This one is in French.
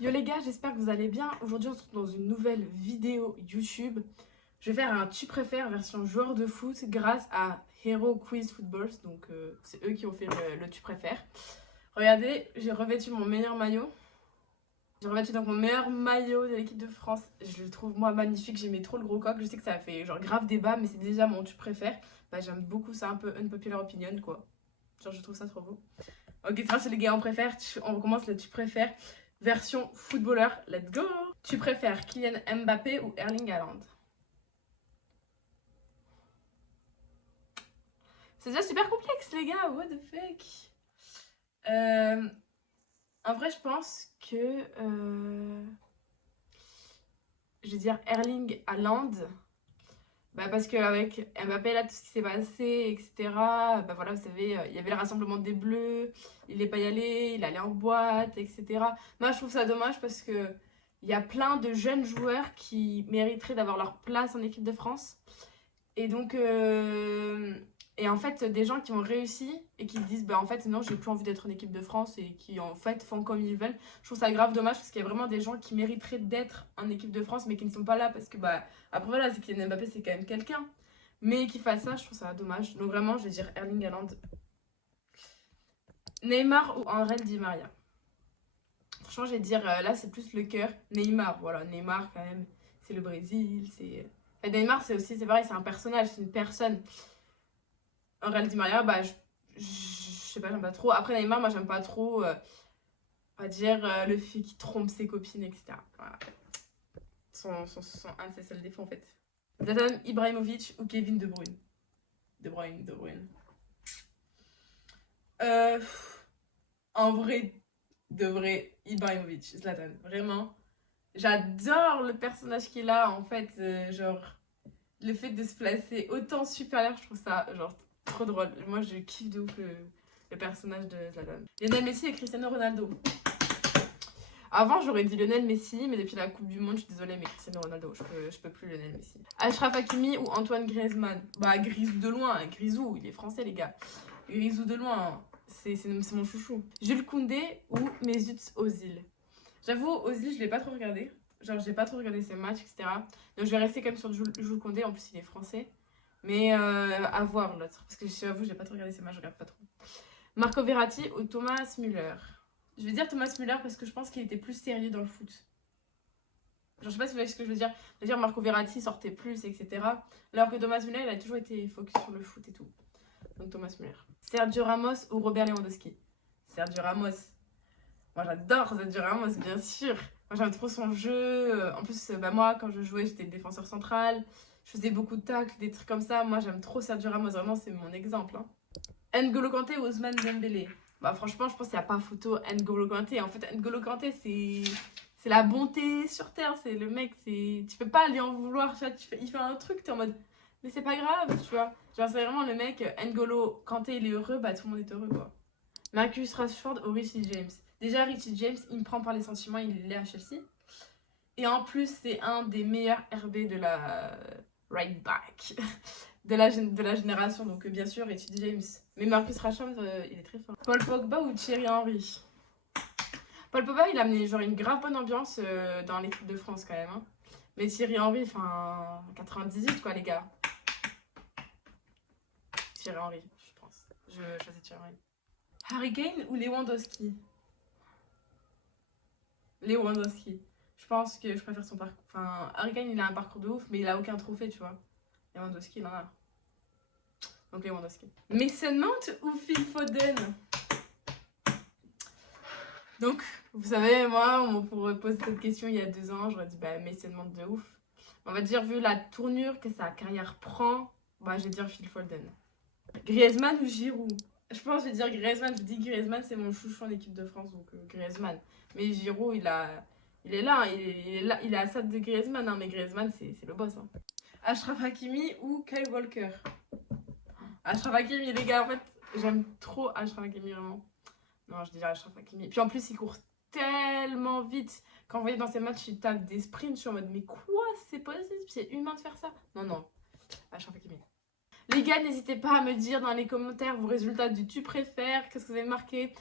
Yo les gars, j'espère que vous allez bien. Aujourd'hui, on se retrouve dans une nouvelle vidéo YouTube. Je vais faire un tu préfères version joueur de foot grâce à Hero Quiz Footballs. Donc, c'est eux qui ont fait le tu préfères. Regardez, j'ai revêtu mon meilleur maillot. J'ai revêtu donc mon meilleur maillot de l'équipe de France. Je le trouve moi magnifique. J'aimais trop le gros coq. Je sais que ça a fait genre grave débat, mais c'est déjà mon tu préfères. Bah, j'aime beaucoup ça, un peu unpopular opinion quoi. Genre, je trouve ça trop beau. Ok, c'est parti les gars, on commence le tu préfères version footballeur. Let's go. Tu préfères Kylian Mbappé ou Erling Haaland? C'est déjà super complexe les gars, what the fuck. En vrai, je pense que je vais dire Erling Haaland. Bah parce qu'avec Mbappé, là, tout ce qui s'est passé, etc. Bah voilà, vous savez, il y avait le rassemblement des Bleus, il n'est pas y allé, il allait en boîte, etc. Moi, je trouve ça dommage parce que il y a plein de jeunes joueurs qui mériteraient d'avoir leur place en équipe de France. Et donc, et en fait, des gens qui ont réussi et qui disent, bah en fait, non, j'ai plus envie d'être en équipe de France et qui en fait font comme ils veulent. Je trouve ça grave dommage parce qu'il y a vraiment des gens qui mériteraient d'être en équipe de France mais qui ne sont pas là parce que, bah, après voilà, c'est Kylian Mbappé, c'est quand même quelqu'un. Mais qui fasse ça, je trouve ça dommage. Donc vraiment, je vais dire Erling Haaland. Neymar ou Angel Di Maria? Franchement, je vais dire, là, c'est plus le cœur. Neymar, voilà, Neymar quand même, c'est le Brésil, c'est... Et Neymar, c'est aussi, c'est pareil, c'est un personnage, c'est une personne. Angel Di Maria, bah, je sais pas, j'aime pas trop. Après, Neymar, moi, j'aime pas trop, on va dire, le fait qu'il trompe ses copines, etc. Voilà. Un de ses seuls défauts, en fait. Zlatan Ibrahimovic ou Kevin De Bruyne? De Bruyne. Euh, en vrai, de vrai, Ibrahimovic, Zlatan. Vraiment. J'adore le personnage qu'il a, en fait. Genre, le fait de se placer autant supérieur, je trouve ça, genre, trop drôle. Moi, je kiffe de ouf le personnage de Zlatan. Lionel Messi et Cristiano Ronaldo. Avant, j'aurais dit Lionel Messi, mais depuis la Coupe du Monde, je suis désolée, mais Cristiano Ronaldo, je peux plus Lionel Messi. Achraf Hakimi ou Antoine Griezmann? Bah, Grisou de loin, Grisou, il est français, les gars. Grisou de loin, c'est mon chouchou. Jules Koundé ou Mesut Ozil? J'avoue, Ozil, je l'ai pas trop regardé. Genre, j'ai pas trop regardé ses matchs, etc. Donc, je vais rester quand même sur Jules Koundé, en plus, il est français. Mais à voir l'autre, parce que j'avoue, j'ai pas trop regardé ses matchs, je regarde pas trop. Marco Verratti ou Thomas Müller? Je vais dire Thomas Müller parce que je pense qu'il était plus sérieux dans le foot. Genre, je sais pas si vous voyez ce que je veux dire. Je veux dire, Marco Verratti sortait plus, etc. Alors que Thomas Müller, il a toujours été focus sur le foot et tout. Donc Thomas Müller. Sergio Ramos ou Robert Lewandowski? Sergio Ramos. Moi, j'adore Sergio Ramos, bien sûr. Moi, j'aime trop son jeu. En plus, bah, moi, quand je jouais, j'étais défenseur central. Je faisais beaucoup de tacles, des trucs comme ça. Moi, j'aime trop Sergio Ramos. Vraiment, c'est mon exemple. Hein. N'Golo Kanté ou Ousmane Dembélé? Bah franchement, je pense qu'il n'y a pas photo N'Golo Kanté. En fait, N'Golo Kanté, c'est la bonté sur terre. C'est le mec, c'est tu peux pas lui en vouloir. Tu vois, il fait un truc, t'es en mode mais c'est pas grave, tu vois. Genre c'est vraiment le mec N'Golo Kanté, il est heureux, bah tout le monde est heureux quoi. Marcus Rashford ou Richie James? Déjà Richie James, il me prend par les sentiments, il est à Chelsea. Et en plus, c'est un des meilleurs RB de la right back de la génération. Donc, bien sûr, Richie James. Mais Marcus Rashford, il est très fort. Paul Pogba ou Thierry Henry? Paul Pogba, il a amené genre une grave bonne ambiance dans l'équipe de France quand même. Hein. Mais Thierry Henry, enfin, 98 quoi, les gars. Thierry Henry, je pense. Je choisis Thierry Henry. Harry Kane ou Lewandowski? Lewandowski. Je pense que je préfère son parcours. Enfin, Harry Kane, il a un parcours de ouf, mais il a aucun trophée, tu vois. Lewandowski, il en a. Donc Lewandowski. Mason Mount ou Phil Foden? Donc, vous savez, moi, on pourrait poser cette question il y a 2 ans, j'aurais dit, bah, Mason Mount de ouf. On va dire, vu la tournure que sa carrière prend, bah, je vais dire Phil Foden. Griezmann ou Giroud? Je pense que je vais dire Griezmann. Je dis Griezmann, c'est mon chouchou en équipe de France, donc Griezmann. Mais Giroud, il est là, il est là, il est à ça de Griezmann, hein, mais Griezmann, c'est le boss. Hein. Achraf Hakimi ou Kyle Walker? Achraf Hakimi, les gars, en fait, j'aime trop Achraf Hakimi, vraiment. Non, je dirais Achraf Hakimi. Puis en plus, il court tellement vite. Quand vous voyez dans ses matchs, il tape des sprints, je suis en mode, mais quoi? C'est possible? C'est humain de faire ça? Non, non. Achraf Hakimi. Les gars, n'hésitez pas à me dire dans les commentaires vos résultats du tu préfères, qu'est-ce que vous avez marqué.